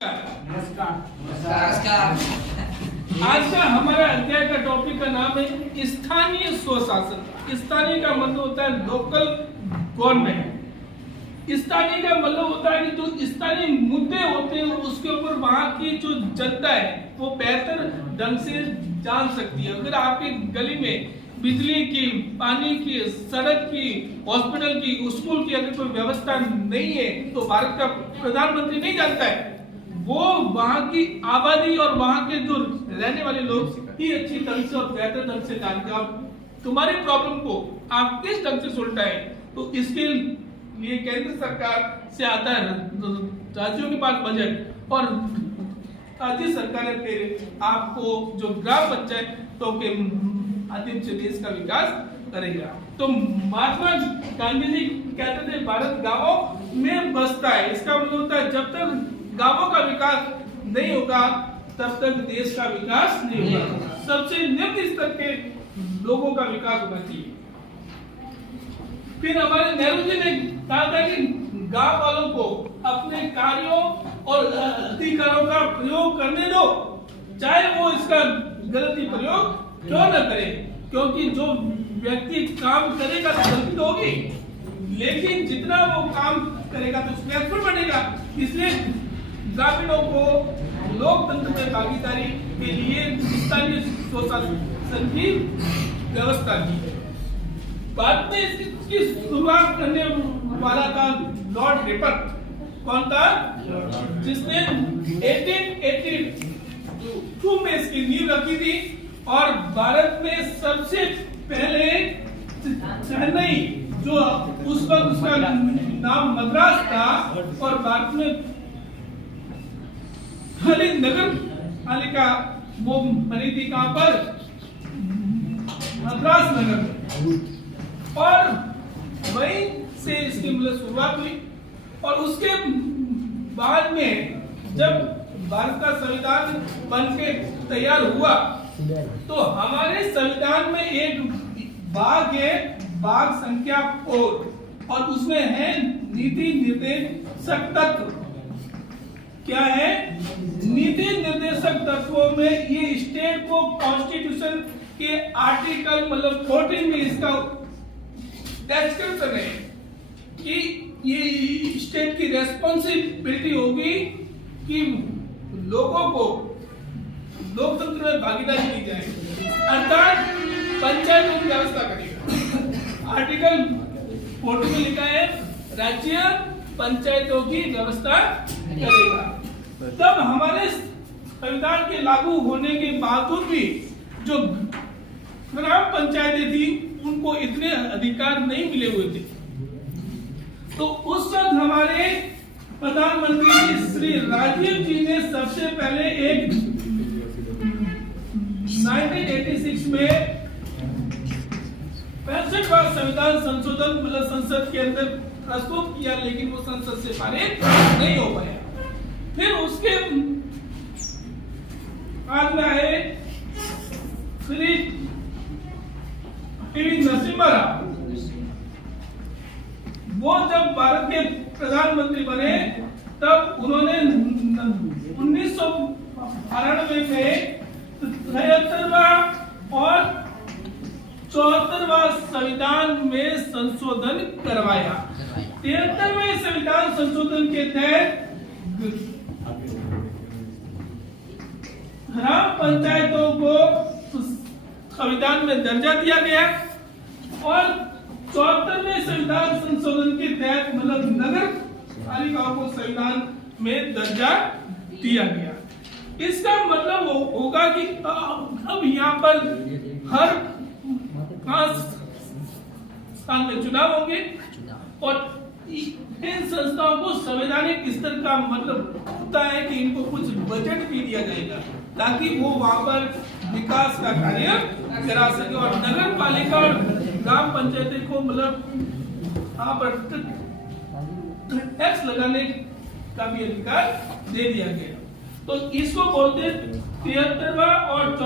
नमस्कार। आज का हमारा अध्याय का टॉपिक का नाम है स्थानीय स्वशासन। स्थानीय का मतलब होता है लोकल गवर्नमेंट। स्थानीय का मतलब होता है कि जो स्थानीय मुद्दे होते हैं उसके ऊपर वहाँ की जो जनता है वो बेहतर ढंग से जान सकती है। अगर आपकी गली में बिजली की, पानी की, सड़क की, हॉस्पिटल की, स्कूल की अगर कोई व्यवस्था नहीं है तो भारत का प्रधानमंत्री नहीं जानता है। वो वहाँ की आबादी और वहाँ के जो रहने वाले लोग ही अच्छी ढंग से और बेहतर ढंग से जानते हैं। तुम्हारी प्रॉब्लम को आप किस ढंग से सुलझाएं, तो इसके लिए केंद्र सरकार से आता है राज्यों के पास बजट, और राज्य सरकार फिर आपको जो ग्राम पंचायतों के माध्यम से देश का विकास करेगा। तो महात्मा गांधी जी कहते थे भारत गांवों में बसता है। इसका मतलब होता है जब तक गांवों का विकास नहीं होगा तब तक देश का विकास नहीं होगा। सबसे निम्न स्तर के लोगों का विकास होना चाहिए। फिर हमारे नेहरू जी ने कहा था कि गांव वालों को अपने कार्यों और अधिकारों का प्रयोग करने दो, चाहे वो इसका गलती प्रयोग क्यों न करे, क्योंकि जो व्यक्ति काम करेगा तो गलती तो होगी, लेकिन जितना वो काम करेगा तो उसमें असर बढ़ेगा। इसलिए ग्रामीणों को लोकतंत्र में भागीदारी के लिए स्थानीय स्वशासन की व्यवस्था की। बाद में इसकी शुरुआत करने वाला था लॉर्ड रिपर। कौन था? जिसने 1882 में इसकी नींव रखी थी और भारत में सबसे पहले चेन्नई, जो उस वक्त उसका नाम मद्रास था, और भारत में खाली नगर पालिका वो बनी थी कहां पर? मद्रास नगर। और वहीं से इसकी मतलब शुरुआत हुई। और उसके बाद में जब भारत का संविधान बनके तैयार हुआ तो हमारे संविधान में एक भाग है, भाग संख्या 4, और उसमें है नीति निर्देशक तत्व। क्या है? नीति निर्देशक तत्वों में ये स्टेट को कॉन्स्टिट्यूशन के आर्टिकल मतलब 14 में इसका डिस्क्रिप्शन है कि ये स्टेट की रेस्पॉन्सिबिलिटी होगी कि लोगों को लोकतंत्र में भागीदारी की जाए, अर्थात पंचायतों की व्यवस्था करेगा। आर्टिकल 14 में लिखा है राज्य पंचायतों की व्यवस्था करेगा। तब हमारे संविधान के लागू होने के बावजूद भी जो ग्राम पंचायतें थी उनको इतने अधिकार नहीं मिले हुए थे। तो उस वक्त हमारे प्रधानमंत्री श्री राजीव जी ने सबसे पहले एक 1986 में 65वां संविधान संशोधन मतलब संसद के अंदर प्रस्तुत किया, लेकिन वो संसद से पारित नहीं हो पाया। फिर उसके बाद में आए श्री पी.वी. नरसिम्हा राव। वो जब भारत के प्रधानमंत्री बने तब उन्होंने 1992 में 73वां और 74वां संविधान में संशोधन करवाया। 73वें संविधान संशोधन के तहत ग्राम पंचायतों को संविधान में दर्जा दिया गया, और 74वें संविधान संशोधन के तहत मतलब नगर पालिकाओं को संविधान में दर्जा दिया गया। इसका मतलब होगा कि अब यहाँ पर हर 5 स्थान में चुनाव होंगे, और इन संस्थाओं को संवैधानिक स्तर का मतलब होता है कि इनको कुछ बजट भी दिया जाएगा ताकि वो वहां पर विकास का कार्य करा सके। और नगर पालिका और ग्राम पंचायत को मतलब वहां पर टैक्स लगाने का भी अधिकार दे दिया गया। तो इसको बोलते हैं 73वां और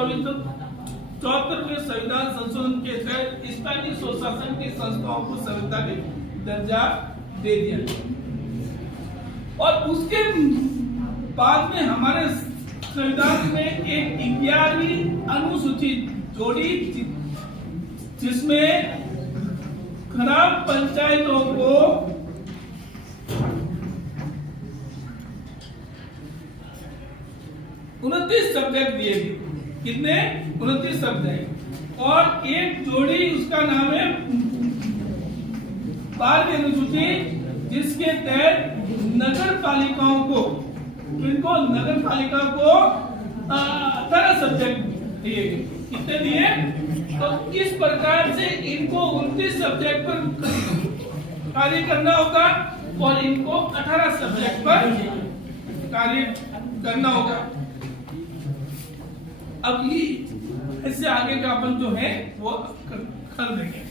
74वें संविधान संशोधन के तहत स्थानीय स्वशासन की संस्थाओं को संवैधानिक दर्जा दे दिया। और उसके बाद में हमारे संविधान में एक 11वीं अनुसूची जोड़ी जिसमें ग्राम पंचायतों को 29 सब्जेक्ट दिए गए। कितने? 29 सब्जेक्ट। और एक जोड़ी उसका नाम है 12वीं अनुसूची, जिसके तहत नगर पालिकाओं को 18 सब्जेक्ट दिए गए। कितने दिए? तो इस प्रकार से इनको 29 सब्जेक्ट पर कार्य करना होगा और इनको 18 सब्जेक्ट पर कार्य करना होगा। अब ये इससे आगे का अपन जो है वो कर देंगे।